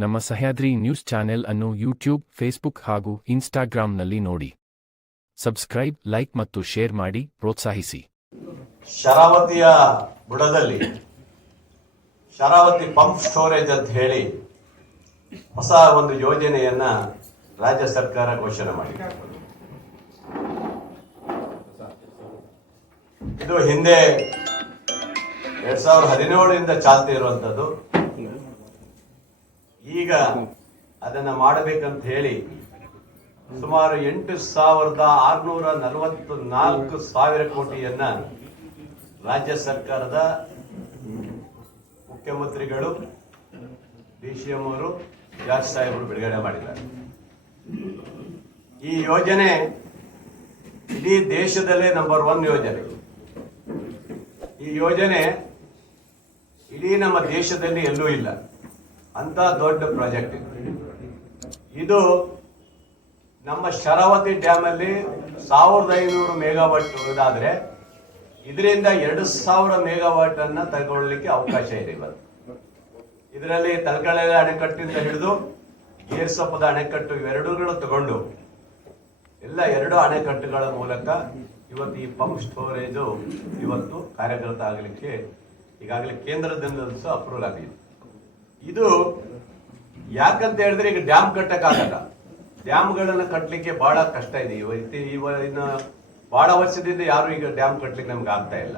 ನಮ್ಮ Sahyadri news channel ಅನ್ನು YouTube, Facebook ಹಾಗೂ ಇನ್ಸ್ಟಾಗ್ರಾಂನಲ್ಲಿ ನೋಡಿ. ಸಬ್ಸ್ಕ್ರೈಬ್, ಲೈಕ್ ಮತ್ತು ಶೇರ್ ಮಾಡಿ ಪ್ರೋತ್ಸಾಹಿಸಿ. ಶರಾವತಿಯ ಬುಡದಲ್ಲಿ ಶರಾವತಿ ಪಂಪ್ ಸ್ಟೋರೇಜ್ ಅಂತ ಹೇಳಿ ಹೊಸ ಒಂದು ಯೋಜನೆಯನ್ನ ರಾಜ್ಯ ಸರ್ಕಾರ ಘೋಷಣೆ ಮಾಡಿದೆ. ಇದು ಹಿಂದೆ 2017ರಿಂದ ಚಾಲ್ತಿ ಇರುವಂತದ್ದು. ಈಗ ಅದನ್ನ ಮಾಡಬೇಕಂತ ಹೇಳಿ ಸುಮಾರು 8,644 ಕೋಟಿಯನ್ನ ರಾಜ್ಯ ಸರ್ಕಾರದ ಮುಖ್ಯಮಂತ್ರಿಗಳು, ಡಿಸಿಎಂ ಅವರು, ಜಾರ್ಜ್ ಸಾಹೇಬರು ಬಿಡುಗಡೆ ಮಾಡಿದ್ದಾರೆ. ಈ ಯೋಜನೆ ಇಡೀ ದೇಶದಲ್ಲೇ ನಂಬರ್ 1 ಯೋಜನೆ. ಈ ಯೋಜನೆ ಇಡೀ ನಮ್ಮ ದೇಶದಲ್ಲಿ ಎಲ್ಲೂ ಇಲ್ಲ ಅಂತ ದೊಡ್ಡ ಪ್ರಾಜೆಕ್ಟ್ ಇದು. ನಮ್ಮ ಶರಾವತಿ ಡ್ಯಾಮ್ ಅಲ್ಲಿ 1500 ಮೆಗಾವಾಟ್ ಇದಾದ್ರೆ ಇದರಿಂದ 2000 ಮೆಗಾವಾಟ್ ಅನ್ನ ತಗೊಳ್ಳಿಕ್ಕೆ ಅವಕಾಶ ಇದೆ. ಇವತ್ತು ಇದರಲ್ಲಿ ತಲಕಳೆ ಅಣೆಕಟ್ಟಿಂದ ಹಿಡಿದು ಗೇರ್ಸಪ್ಪದ ಅಣೆಕಟ್ಟು ಇವೆರಡೂಗಳು ತಗೊಂಡು ಎಲ್ಲ 2 ಅಣೆಕಟ್ಟುಗಳ ಮೂಲಕ ಇವತ್ತು ಈ ಪಂಪ್ ಸ್ಟೋರೇಜ್ ಇವತ್ತು ಕಾರ್ಯಗತ ಆಗಲಿಕ್ಕೆ ಈಗಾಗಲೇ ಕೇಂದ್ರದಿಂದ ಸಹ ಅಪ್ರೂವಲ್ ಆಗಿದೆ. ಇದು ಯಾಕಂತ ಹೇಳಿದ್ರೆ ಈಗ ಡ್ಯಾಮ್ ಕಟ್ಟಕ್ಕಾಗಲ್ಲ. ಡ್ಯಾಮ್ಗಳನ್ನ ಕಟ್ಟಲಿಕ್ಕೆ ಬಹಳ ಕಷ್ಟ ಇದೆ. ಇನ್ನು ಬಹಳ ವರ್ಷದಿಂದ ಯಾರು ಈಗ ಡ್ಯಾಮ್ ಕಟ್ಟಲಿಕ್ಕೆ ನಮ್ಗೆ ಆಗ್ತಾ ಇಲ್ಲ.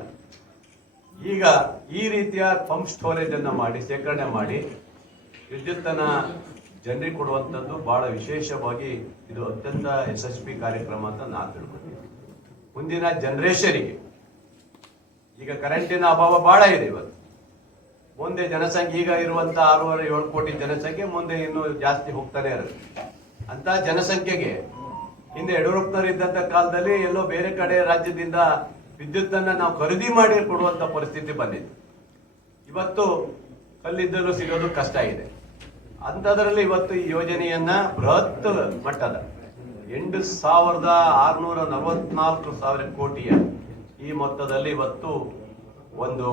ಈಗ ಈ ರೀತಿಯ ಪಂಪ್ ಸ್ಟೋರೇಜ್ ಅನ್ನ ಮಾಡಿ ಶೇಖರಣೆ ಮಾಡಿ ವಿದ್ಯುತ್ತನ್ನ ಜನರಿಗೆ ಕೊಡುವಂಥದ್ದು ಬಹಳ ವಿಶೇಷವಾಗಿ ಇದು ಅತ್ಯಂತ ಯಶಸ್ವಿ ಕಾರ್ಯಕ್ರಮ ಅಂತ ನಾನು ತಿಳ್ಕೊತೀನಿ. ಮುಂದಿನ ಜನರೇಷನ್ಗೆ ಈಗ ಕರೆಂಟಿನ ಅಭಾವ ಬಹಳ ಇದೆ. ಇವತ್ತು ಮುಂದೆ ಜನಸಂಖ್ಯೆ ಈಗ ಇರುವಂತ 6.7 ಕೋಟಿ ಜನಸಂಖ್ಯೆ ಮುಂದೆ ಇನ್ನೂ ಜಾಸ್ತಿ ಹೋಗ್ತಾನೆ ಇರುತ್ತೆ. ಅಂತ ಜನಸಂಖ್ಯೆಗೆ ಹಿಂದೆ ಯಡಿಯೂರಪ್ಪನವರು ಇದ್ದಂತ ಕಾಲದಲ್ಲಿ ಎಲ್ಲೋ ಬೇರೆ ಕಡೆ ರಾಜ್ಯದಿಂದ ವಿದ್ಯುತ್ ಅನ್ನ ನಾವು ಖರೀದಿ ಮಾಡಿ ಕೊಡುವಂತ ಪರಿಸ್ಥಿತಿ ಬಂದಿತ್ತು. ಇವತ್ತು ಕಲ್ಲಿದ್ದಲು ಸಿಗೋದು ಕಷ್ಟ ಇದೆ. ಅಂತದ್ರಲ್ಲಿ ಇವತ್ತು ಈ ಯೋಜನೆಯನ್ನ ಬೃಹತ್ ಮಟ್ಟದ 8,644 ಕೋಟಿಯ ಈ ಮೊತ್ತದಲ್ಲಿ ಇವತ್ತು ಒಂದು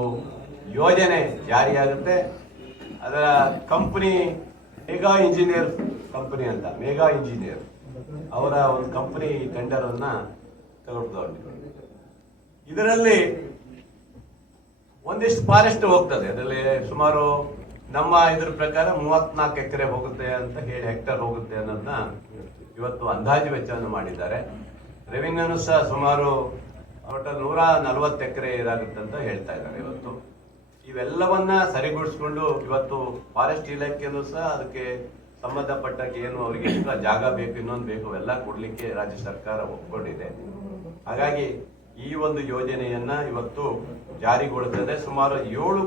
ಯೋಜನೆ ಜಾರಿಯಾಗುತ್ತೆ. ಅದರ ಕಂಪನಿ ಮೇಘಾ ಇಂಜಿನಿಯರ್ ಕಂಪನಿ ಅಂತ, ಮೇಘಾ ಇಂಜಿನಿಯರ್ ಅವರ ಒಂದು ಕಂಪನಿ ಟೆಂಡರ್ ಅನ್ನ ತಗೊಂಡು ಇದರಲ್ಲಿ ಒಂದಿಷ್ಟು ಫಾರೆಸ್ಟ್ ಹೋಗ್ತದೆ. ಅದರಲ್ಲಿ ಸುಮಾರು ನಮ್ಮ ಇದ್ರ ಪ್ರಕಾರ 34 ಎಕರೆ ಹೋಗುತ್ತೆ ಅಂತ ಹೇಳಿ, ಹೆಕ್ಟರ್ ಹೋಗುತ್ತೆ ಅನ್ನೋದನ್ನ ಇವತ್ತು ಅಂದಾಜು ವೆಚ್ಚವನ್ನು ಮಾಡಿದ್ದಾರೆ. ರೆವಿನ್ಯೂನು ಸಹ ಸುಮಾರು ಟೋಟಲ್ 140 ಎಕರೆ ಇದಾಗುತ್ತೆ ಅಂತ ಹೇಳ್ತಾ ಇದ್ದಾರೆ. ಇವತ್ತು ಇವೆಲ್ಲವನ್ನ ಸರಿಗೂಡಿಸ್ಕೊಂಡು ಇವತ್ತು ಫಾರೆಸ್ಟ್ ಇಲಾಖೆಯಲ್ಲೂ ಸಹ ಅದಕ್ಕೆ ಸಂಬಂಧಪಟ್ಟಾಗ ಏನು ಅವರಿಗೆ ಎಕ್ಸ್ಟ್ರಾ ಜಾಗ ಬೇಕು, ಇನ್ನೊಂದು ಬೇಕು, ಎಲ್ಲ ಕೊಡ್ಲಿಕ್ಕೆ ರಾಜ್ಯ ಸರ್ಕಾರ ಒಪ್ಕೊಂಡಿದೆ. ಹಾಗಾಗಿ ಈ ಒಂದು ಯೋಜನೆಯನ್ನ ಇವತ್ತು ಜಾರಿಗೊಳಿಸಿದೆ. ಸುಮಾರು 7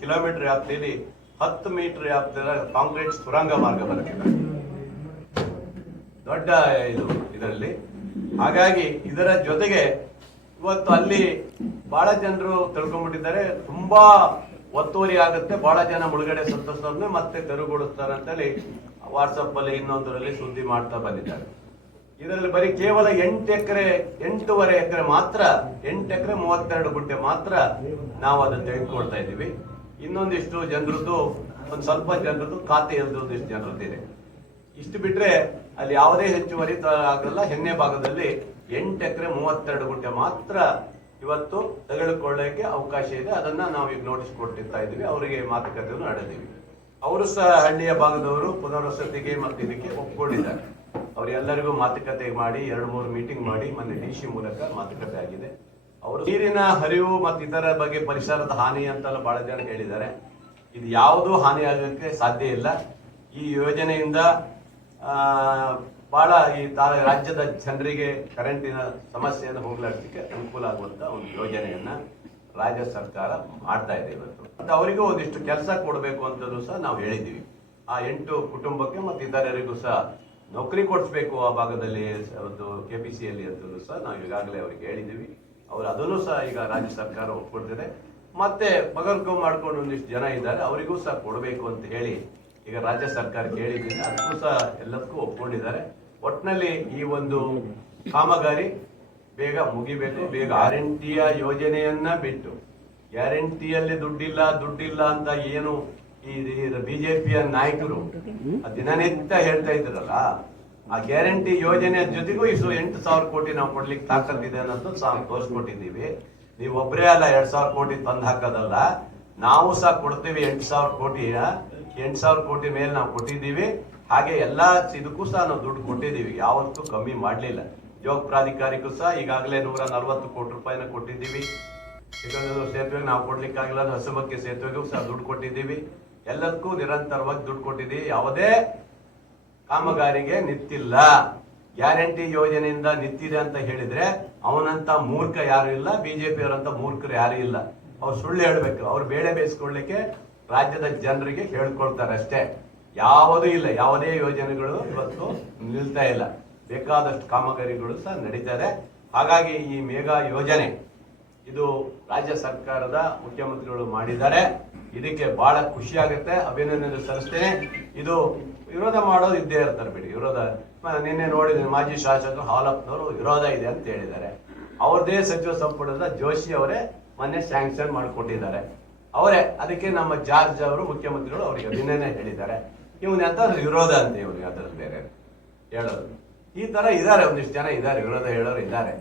ಕಿಲೋಮೀಟರ್ ವ್ಯಾಪ್ತಿಯಲ್ಲಿ 10 ಮೀಟರ್ ವ್ಯಾಪ್ತಿಯ ಕಾಂಕ್ರೀಟ್ ಸುರಂಗ ಮಾರ್ಗ ಬರುತ್ತೆ. ದೊಡ್ಡ ಇದು ಇದರಲ್ಲಿ. ಹಾಗಾಗಿ ಇದರ ಜೊತೆಗೆ ಇವತ್ತು ಅಲ್ಲಿ ಬಹಳ ಜನರು ತಿಳ್ಕೊಂಡ್ಬಿಟ್ಟಿದ್ದಾರೆ. ತುಂಬಾ ಒತ್ತುವರಿ ಆಗುತ್ತೆ, ಬಹಳ ಜನ ಮುಳುಗಡೆ ಸಂತಸರನ್ನ ಮತ್ತೆ ತೆರವುಗೊಳಿಸ್ತಾರೆ ಅಂತೇಳಿ ವಾಟ್ಸಪ್ ಅಲ್ಲಿ ಇನ್ನೊಂದರಲ್ಲಿ ಸುದ್ದಿ ಮಾಡ್ತಾ ಬಂದಿದ್ದಾರೆ. ಇದರಲ್ಲಿ ಬರೀ ಕೇವಲ 8.5 ಎಕರೆ ಮಾತ್ರ, 8 ಎಕರೆ 32 ಗುಂಟೆ ಮಾತ್ರ ನಾವು ಅದನ್ನು ತೆಗೆದುಕೊಳ್ತಾ ಇದ್ದೀವಿ. ಇನ್ನೊಂದಿಷ್ಟು ಜನರದ್ದು, ಒಂದು ಸ್ವಲ್ಪ ಜನರದ್ದು ಖಾತೆ ಒಂದಿಷ್ಟು ಜನರದ್ದಿದೆ. ಇಷ್ಟು ಬಿಟ್ರೆ ಅಲ್ಲಿ ಯಾವುದೇ ಹೆಚ್ಚುವರಿ ಆಗಲ್ಲ. ಹೆಣ್ಣೆ ಭಾಗದಲ್ಲಿ 8 ಎಕರೆ 32 ಗುಂಟೆ ಮಾತ್ರ ಇವತ್ತು ತೆಗೆದುಕೊಳ್ಳಕ್ಕೆ ಅವಕಾಶ ಇದೆ. ಅದನ್ನ ನಾವು ಈಗ ನೋಟಿಸ್ ಕೊಟ್ಟಿರ್ತಾ ಇದ್ದೀವಿ. ಅವರಿಗೆ ಮಾತುಕತೆಯನ್ನು ನಡೆದಿವಿ. ಅವರು ಸಹ ಹಳ್ಳಿಯ ಭಾಗದವರು ಪುನರ್ವಸತಿಗೆ ಮತ್ತು ಇದಕ್ಕೆ ಒಪ್ಕೊಂಡಿದ್ದಾರೆ. ಅವರೆಲ್ಲರಿಗೂ ಮಾತುಕತೆ ಮಾಡಿ 2-3 ಮೀಟಿಂಗ್ ಮಾಡಿ ಮೊನ್ನೆ ಡಿಸಿ ಮೂಲಕ ಮಾತುಕತೆ ಆಗಿದೆ. ಅವರು ನೀರಿನ ಹರಿವು ಮತ್ತು ಇದರ ಬಗ್ಗೆ ಪರಿಸರದ ಹಾನಿ ಅಂತೆಲ್ಲ ಬಹಳ ಜನ ಹೇಳಿದ್ದಾರೆ. ಇದು ಯಾವುದೂ ಹಾನಿ ಆಗಕ್ಕೆ ಸಾಧ್ಯ ಇಲ್ಲ. ಈ ಯೋಜನೆಯಿಂದ ಬಹಳ ಈ ರಾಜ್ಯದ ಜನರಿಗೆ ಕರೆಂಟಿನ ಸಮಸ್ಯೆಯನ್ನು ಹೋಗ್ಲಾಡ್ಲಿಕ್ಕೆ ಅನುಕೂಲ ಆಗುವಂತ ಒಂದು ಯೋಜನೆಯನ್ನ ರಾಜ್ಯ ಸರ್ಕಾರ ಮಾಡ್ತಾ ಇದೆ ಇವತ್ತು. ಮತ್ತೆ ಅವರಿಗೂ ಒಂದಿಷ್ಟು ಕೆಲಸ ಕೊಡಬೇಕು ಅಂತಲೂ ಸಹ ನಾವು ಹೇಳಿದ್ದೀವಿ. ಆ 8 ಕುಟುಂಬಕ್ಕೆ ಮತ್ತು ಇತರರಿಗೂ ಸಹ ನೌಕರಿ ಕೊಡಿಸ್ಬೇಕು ಆ ಭಾಗದಲ್ಲಿ ಒಂದು ಕೆಪಿಸಿಯಲ್ಲಿ ಅಂತಲೂ ಸಹ ನಾವು ಈಗಾಗಲೇ ಅವರಿಗೆ ಹೇಳಿದ್ದೀವಿ. ಅವರು ಅದನ್ನು ಸಹ ಈಗ ರಾಜ್ಯ ಸರ್ಕಾರ ಒಪ್ಕೊಳ್ತಿದೆ. ಮತ್ತೆ ಬಗರ್ಕೊ ಮಾಡ್ಕೊಂಡು ಒಂದಿಷ್ಟು ಜನ ಇದ್ದಾರೆ, ಅವರಿಗೂ ಸಹ ಕೊಡಬೇಕು ಅಂತ ಹೇಳಿ ಈಗ ರಾಜ್ಯ ಸರ್ಕಾರ ಕೇಳಿದ್ದೀನಿ. ಅದಕ್ಕೂ ಸಹ ಎಲ್ಲದಕ್ಕೂ ಒಪ್ಕೊಂಡಿದ್ದಾರೆ. ಒಟ್ಟಿನಲ್ಲಿ ಈ ಒಂದು ಕಾಮಗಾರಿ ಬೇಗ ಮುಗಿಬೇಕು. ಬೇಗ ಗ್ಯಾರಂಟಿಯ ಯೋಜನೆಯನ್ನ ಬಿಟ್ಟು ಗ್ಯಾರಂಟಿಯಲ್ಲಿ ದುಡ್ಡಿಲ್ಲ ಅಂತ ಏನು ಈ ಬಿಜೆಪಿಯ ನಾಯಕರು ದಿನನಿತ್ಯ ಹೇಳ್ತಾ ಇದ್ರಲ್ಲ, ಆ ಗ್ಯಾರಂಟಿ ಯೋಜನೆ ಜೊತೆಗೂ ಇಷ್ಟು 8,000 ಕೋಟಿ ನಾವು ಕೊಡ್ಲಿಕ್ಕೆ ತಾಕತ್ತಿದೆ ಅನ್ನೋದು ತೋರಿಸ್ಕೊಟ್ಟಿದ್ದೀವಿ. ನೀವು ಒಬ್ಬರೇ ಅಲ್ಲ 2,000 ಕೋಟಿ ತಂದು ಹಾಕೋದಲ್ಲ, ನಾವು ಸಹ ಕೊಡ್ತೀವಿ 8,000 ಕೋಟಿ. 8,000 ಕೋಟಿ ಮೇಲೆ ನಾವು ಕೊಟ್ಟಿದ್ದೀವಿ. ಹಾಗೆ ಎಲ್ಲಾ ಇದಕ್ಕೂ ಸಹ ನಾವು ದುಡ್ಡು ಕೊಟ್ಟಿದ್ದೀವಿ, ಯಾವತ್ತೂ ಕಮ್ಮಿ ಮಾಡಲಿಲ್ಲ. ಯೋಗ ಪ್ರಾಧಿಕಾರಕ್ಕೂ ಸಹ ಈಗಾಗಲೇ 140 ಕೋಟಿ ರೂಪಾಯಿನ ಕೊಟ್ಟಿದ್ದೀವಿ. ಇದೊಂದು ಸೇತುವೆಗೆ ನಾವು ಕೊಡ್ಲಿಕ್ಕಾಗಿಲ್ಲ, ಹಸುಮಕ್ಕೆ ಸೇತುವೆಗೂ ಸಹ ದುಡ್ಡು ಕೊಟ್ಟಿದ್ದೀವಿ. ಎಲ್ಲದಕ್ಕೂ ನಿರಂತರವಾಗಿ ದುಡ್ಡು ಕೊಟ್ಟಿದ್ದೀವಿ. ಯಾವುದೇ ಕಾಮಗಾರಿಗೆ ನಿಂತಿಲ್ಲ. ಗ್ಯಾರಂಟಿ ಯೋಜನೆಯಿಂದ ನಿಂತಿದೆ ಅಂತ ಹೇಳಿದ್ರೆ ಅವನಂತ ಮೂರ್ಖ ಯಾರು ಇಲ್ಲ, ಬಿಜೆಪಿಯವರಂತ ಮೂರ್ಖರು ಯಾರು ಇಲ್ಲ. ಅವ್ರು ಸುಳ್ಳು ಹೇಳ್ಬೇಕು. ಅವ್ರು ಬೇಳೆ ಬೇಯಿಸ್ಕೊಳ್ಳಿಕ್ಕೆ ರಾಜ್ಯದ ಜನರಿಗೆ ಹೇಳ್ಕೊಳ್ತಾರೆ ಅಷ್ಟೇ. ಯಾವುದೂ ಇಲ್ಲ, ಯಾವುದೇ ಯೋಜನೆಗಳು ಇವತ್ತು ನಿಲ್ತಾ ಇಲ್ಲ. ಬೇಕಾದಷ್ಟು ಕಾಮಗಾರಿಗಳು ಸಹ ನಡೀತಾ ಇದೆ. ಹಾಗಾಗಿ ಈ ಮೇಘಾ ಯೋಜನೆ ಇದು ರಾಜ್ಯ ಸರ್ಕಾರದ ಮುಖ್ಯಮಂತ್ರಿಗಳು ಮಾಡಿದ್ದಾರೆ. ಇದಕ್ಕೆ ಬಹಳ ಖುಷಿ ಆಗುತ್ತೆ, ಅಭಿನಂದನೆ ಸಲ್ಲಿಸ್ತೇನೆ. ಇದು ವಿರೋಧ ಮಾಡೋದು ಇದ್ದೇ ಇರ್ತಾರೆ ಬಿಡಿ. ವಿರೋಧ ನಿನ್ನೆ ನೋಡಿದ್ರೆ ಮಾಜಿ ಶಾಸಕರು ಹಾಲಪ್ಪನವರು ವಿರೋಧ ಇದೆ ಅಂತ ಹೇಳಿದ್ದಾರೆ. ಅವ್ರದೇ ಸಚಿವ ಸಂಪುಟದ ಜೋಶಿ ಅವರೇ ಮೊನ್ನೆ ಸ್ಯಾಂಕ್ಷನ್ ಮಾಡಿಕೊಟ್ಟಿದ್ದಾರೆ. ಅವರೇ ಅದಕ್ಕೆ ನಮ್ಮ ಜಾರ್ಜ್ ಅವರು ಮುಖ್ಯಮಂತ್ರಿಗಳು ಅವರಿಗೆ ಅಭಿನಂದನೆ ಹೇಳಿದ್ದಾರೆ. ಇವನ್ ಎಂತಾದ್ರೂ ವಿರೋಧ ಅಂತ ಇವನಿಗೆ ಅದ್ರಲ್ಲಿ ಬೇರೆ ಹೇಳೋದು. ಈ ತರ ಇದ್ದಾರೆ, ಒಂದಿಷ್ಟು ಜನ ಇದ್ದಾರೆ, ವಿರೋಧ ಹೇಳೋರು ಇದ್ದಾರೆ.